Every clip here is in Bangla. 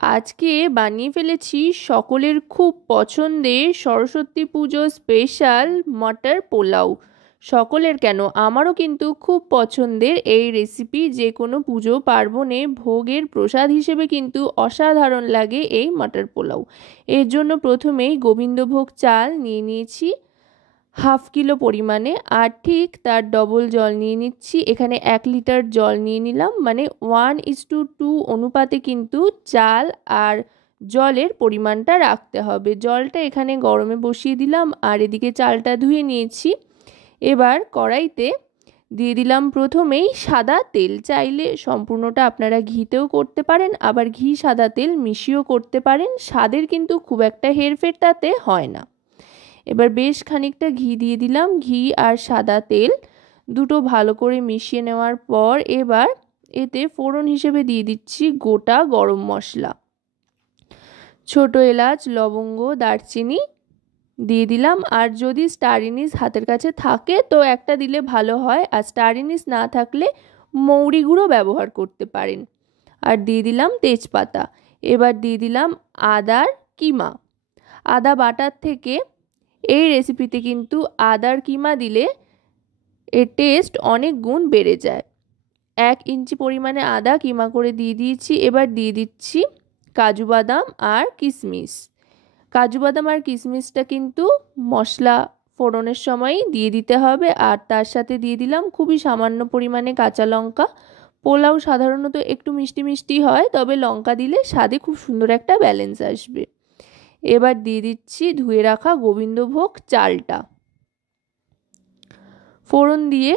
আজকে বানিয়ে ফেলেছি সকলের খুব পছন্দের সরস্বতী পুজো স্পেশাল মটর পোলাও। সকলের কেন, আমারও কিন্তু খুব পছন্দের এই রেসিপি। যে কোনো পুজো পার্বণে ভোগের প্রসাদ হিসেবে কিন্তু অসাধারণ লাগে এই মটর পোলাও। এর জন্য প্রথমেই গোবিন্দভোগ চাল নিয়ে নিয়েছি হাফ কিলো পরিমাণে, আর ঠিক তার ডবল জল নিয়ে নিচ্ছি। এখানে 1 লিটার জল নিয়ে নিলাম, মানে 1:2 অনুপাতে কিন্তু চাল আর জলের পরিমাণটা রাখতে হবে। জলটা এখানে গরমে বসিয়ে দিলাম, আর এদিকে চালটা ধুয়ে নিয়েছি। এবার কড়াইতে দিয়ে দিলাম প্রথমেই সাদা তেল। চাইলে সম্পূর্ণটা আপনারা ঘিতেও করতে পারেন, আবার ঘি সাদা তেল মিশিয়েও করতে পারেন। স্বাদের কিন্তু খুব একটা হেরফের তাতে হয় না। এবার বেশ খানিকটা ঘি দিয়ে দিলাম। ঘি আর সাদা তেল দুটো ভালো করে মিশিয়ে নেওয়ার পর এবার এতে ফোড়ন হিসেবে দিয়ে দিচ্ছি গোটা গরম মশলা, ছোট এলাচ, লবঙ্গ, দারচিনি দিয়ে দিলাম। আর যদি স্টার এনিস হাতের কাছে থাকে তো একটা দিলে ভালো হয়, আর স্টার এনিস না থাকলে মৌরি গুঁড়ো ব্যবহার করতে পারেন। আর দিয়ে দিলাম তেজপাতা। এবার দিয়ে দিলাম আদার কিমা। আদা বাটার থেকে এই রেসিপিতে কিন্তু আদার কিমা দিলে এর টেস্ট অনেক গুণ বেড়ে যায়। 1 ইঞ্চি পরিমাণে আদা কিমা করে দিয়ে দিয়েছি। এবার দিয়ে দিচ্ছি কাজু বাদাম আর কিশমিশ। কাজু বাদাম আর কিশমিশটা কিন্তু মশলা ফোড়নের সময়ই দিয়ে দিতে হবে। আর তার সাথে দিয়ে দিলাম খুবই সামান্য পরিমাণে কাঁচা লঙ্কা। পোলাও সাধারণত একটু মিষ্টি মিষ্টি হয়, তবে লঙ্কা দিলে স্বাদে খুব সুন্দর একটা ব্যালেন্স আসবে। এবার দিয়ে দিচ্ছি ধুয়ে রাখা গোবিন্দভোগ চালটা। ফোড়ন দিয়ে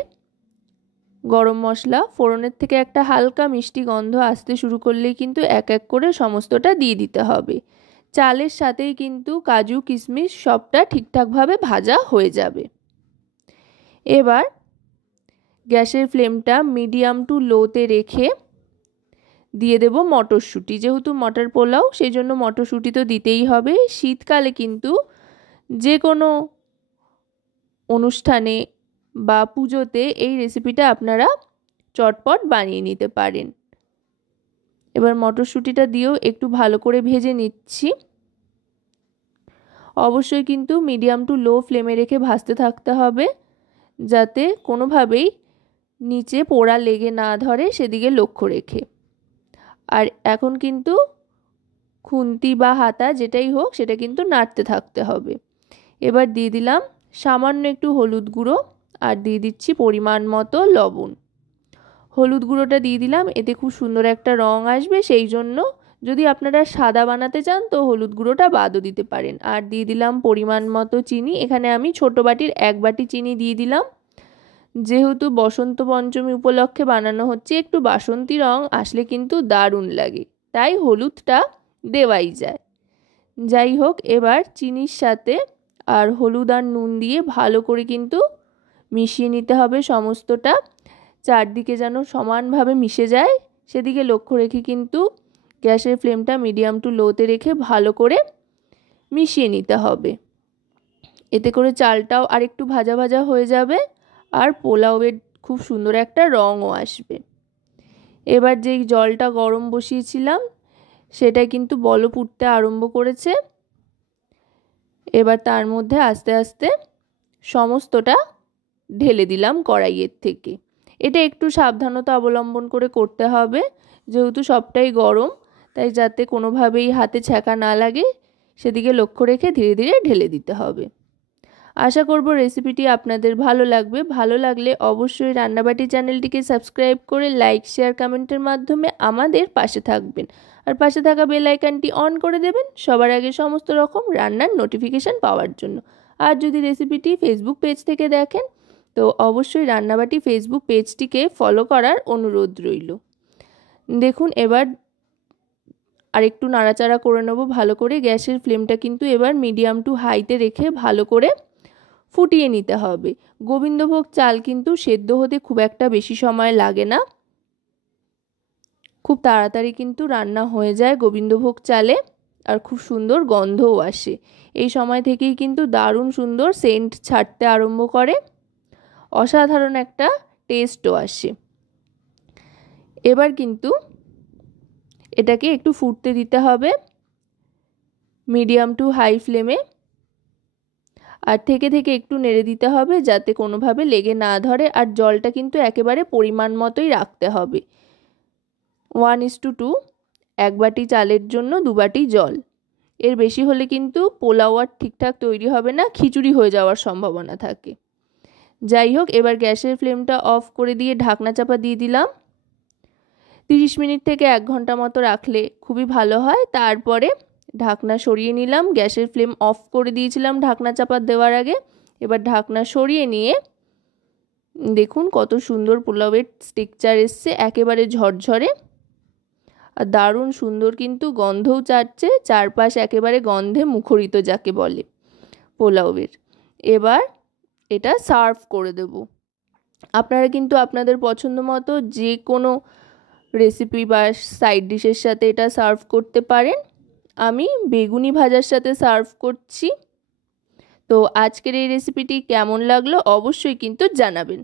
গরম মশলা ফোড়নের থেকে একটা হালকা মিষ্টি গন্ধ আসতে শুরু করলেই কিন্তু এক এক করে সমস্তটা দিয়ে দিতে হবে। চালের সাথেই কিন্তু কাজু কিশমিশ সবটা ঠিকঠাকভাবে ভাজা হয়ে যাবে। এবার গ্যাসের ফ্লেমটা মিডিয়াম টু লোতে রেখে দিয়ে দেব মটরশুঁটি। যেহেতু মটর পোলাও, সেই জন্য মটরশুঁটি তো দিতেই হবে। শীতকালে কিন্তু যে কোনো অনুষ্ঠানে বা পুজোতে এই রেসিপিটা আপনারা চটপট বানিয়ে নিতে পারেন। এবার মটরশুঁটিটা দিয়েও একটু ভালো করে ভেজে নিচ্ছি। অবশ্যই কিন্তু মিডিয়াম টু লো ফ্লেমে রেখে ভাজতে থাকতে হবে, যাতে কোনোভাবেই নিচে পোড়া লেগে না ধরে, সেদিকে লক্ষ্য রেখে। আর এখন কিন্তু খুন্তি বা হাতা যেটাই হোক সেটা কিন্তু নাড়তে থাকতে হবে। এবার দিয়ে দিলাম সামান্য একটু হলুদ গুঁড়ো, আর দিয়ে দিচ্ছি পরিমাণ মতো লবণ। হলুদ গুঁড়োটা দিয়ে দিলাম, এতে খুব সুন্দর একটা রং আসবে, সেই জন্য। যদি আপনারা সাদা বানাতে চান তো হলুদ গুঁড়োটা বাদও দিতে পারেন। আর দিয়ে দিলাম পরিমাণ মতো চিনি। এখানে আমি ছোট বাটির 1 বাটি চিনি দিয়ে দিলাম। যেহেতু বসন্ত পঞ্চমী উপলক্ষে বানানো হচ্ছে, একটু বাসন্তী রং আসলে কিন্তু দারুণ লাগে, তাই হলুদটা দেওয়াই যায়। যাই হোক, এবার চিনির সাথে আর হলুদ আর নুন দিয়ে ভালো করে কিন্তু মিশিয়ে নিতে হবে সমস্তটা। চারদিকে যেন সমানভাবে মিশে যায় সেদিকে লক্ষ্য রেখে কিন্তু গ্যাসের ফ্লেমটা মিডিয়াম টু লোতে রেখে ভালো করে মিশিয়ে নিতে হবে। এতে করে চালটাও আর একটু ভাজা ভাজা হয়ে যাবে, আর পোলাওয়ের খুব সুন্দর একটা রঙও আসবে। এবার যেই জলটা গরম বসিয়েছিলাম সেটা কিন্তু বলক উঠতে আরম্ভ করেছে। এবার তার মধ্যে আস্তে আস্তে সমস্তটা ঢেলে দিলাম কড়াইয়ের থেকে। এটা একটু সাবধানতা অবলম্বন করে করতে হবে, যেহেতু সবটাই গরম, তাই যাতে কোনোভাবেই হাতে ছ্যাঁকা না লাগে সেদিকে লক্ষ্য রেখে ধীরে ধীরে ঢেলে দিতে হবে। আশা করব রেসিপিটি আপনাদের ভালো লাগবে। ভালো লাগলে অবশ্যই রান্নাবাটি চ্যানেলটিকে সাবস্ক্রাইব করে লাইক, শেয়ার, কমেন্টের মাধ্যমে আমাদের পাশে থাকবেন। আর পাশে থাকা বেল আইকনটি অন করে দেবেন সবার আগে সমস্ত রকম রান্নার নোটিফিকেশান পাওয়ার জন্য। আর যদি রেসিপিটি ফেসবুক পেজ থেকে দেখেন তো অবশ্যই রান্নাবাটি ফেসবুক পেজটিকে ফলো করার অনুরোধ রইল। দেখুন, এবার আরেকটু নাড়াচাড়া করে নেব ভালো করে। গ্যাসের ফ্লেমটা কিন্তু এবার মিডিয়াম টু হাইতে রেখে ভালো করে ফুটিয়ে নিতে হবে। গোবিন্দভোগ চাল কিন্তু সেদ্ধ হতে খুব একটা বেশি সময় লাগে না, খুব তাড়াতাড়ি কিন্তু রান্না হয়ে যায় গোবিন্দভোগ চালে, আর খুব সুন্দর গন্ধও আসে। এই সময় থেকেই কিন্তু দারুণ সুন্দর সেন্ট ছাড়তে আরম্ভ করে, অসাধারণ একটা টেস্টও আসে। এবার কিন্তু এটাকে একটু ফুটতে দিতে হবে মিডিয়াম টু হাই ফ্লেমে। আর থেকে থেকে একটু নেড়ে দিতে হবে যাতে কোনোভাবে লেগে না ধরে। আর জলটা কিন্তু একেবারে পরিমাণ মতোই রাখতে হবে, 1:2। 1 বাটি চালের জন্য 2 বাটি জল। এর বেশি হলে কিন্তু পোলাও আর ঠিকঠাক তৈরি হবে না, খিচুড়ি হয়ে যাওয়ার সম্ভাবনা থাকে। যাই হোক, এবার গ্যাসের ফ্লেমটা অফ করে দিয়ে ঢাকনা চাপা দিয়ে দিলাম। 30 মিনিট থেকে 1 ঘন্টা মতো রাখলে খুবই ভালো হয়। তারপরে ঢাকনা সরিয়ে নিলাম, গ্যাসের ফ্লেম অফ করে দিয়েছিলাম ঢাকনা চাপা দেওয়ার আগে। এবার ঢাকনা সরিয়ে নিয়ে দেখুন কত সুন্দর পোলাওয়ের টেক্সচার এসছে, একেবারে ঝরঝরে আর দারুণ সুন্দর কিন্তু গন্ধও ছাড়ছে, চারপাশ একেবারে গন্ধে মুখরিত যাকে বলে পোলাওয়ের। এবার এটা সার্ভ করে দেব। আপনারা কিন্তু আপনাদের পছন্দ মতো যে কোনো রেসিপি বা সাইড ডিশের সাথে এটা সার্ভ করতে পারেন। আমি বেগুনি ভাজার সাথে সার্ভ করছি। তো আজকের এই রেসিপিটি কেমন লাগলো অবশ্যই কিন্তু জানাবেন।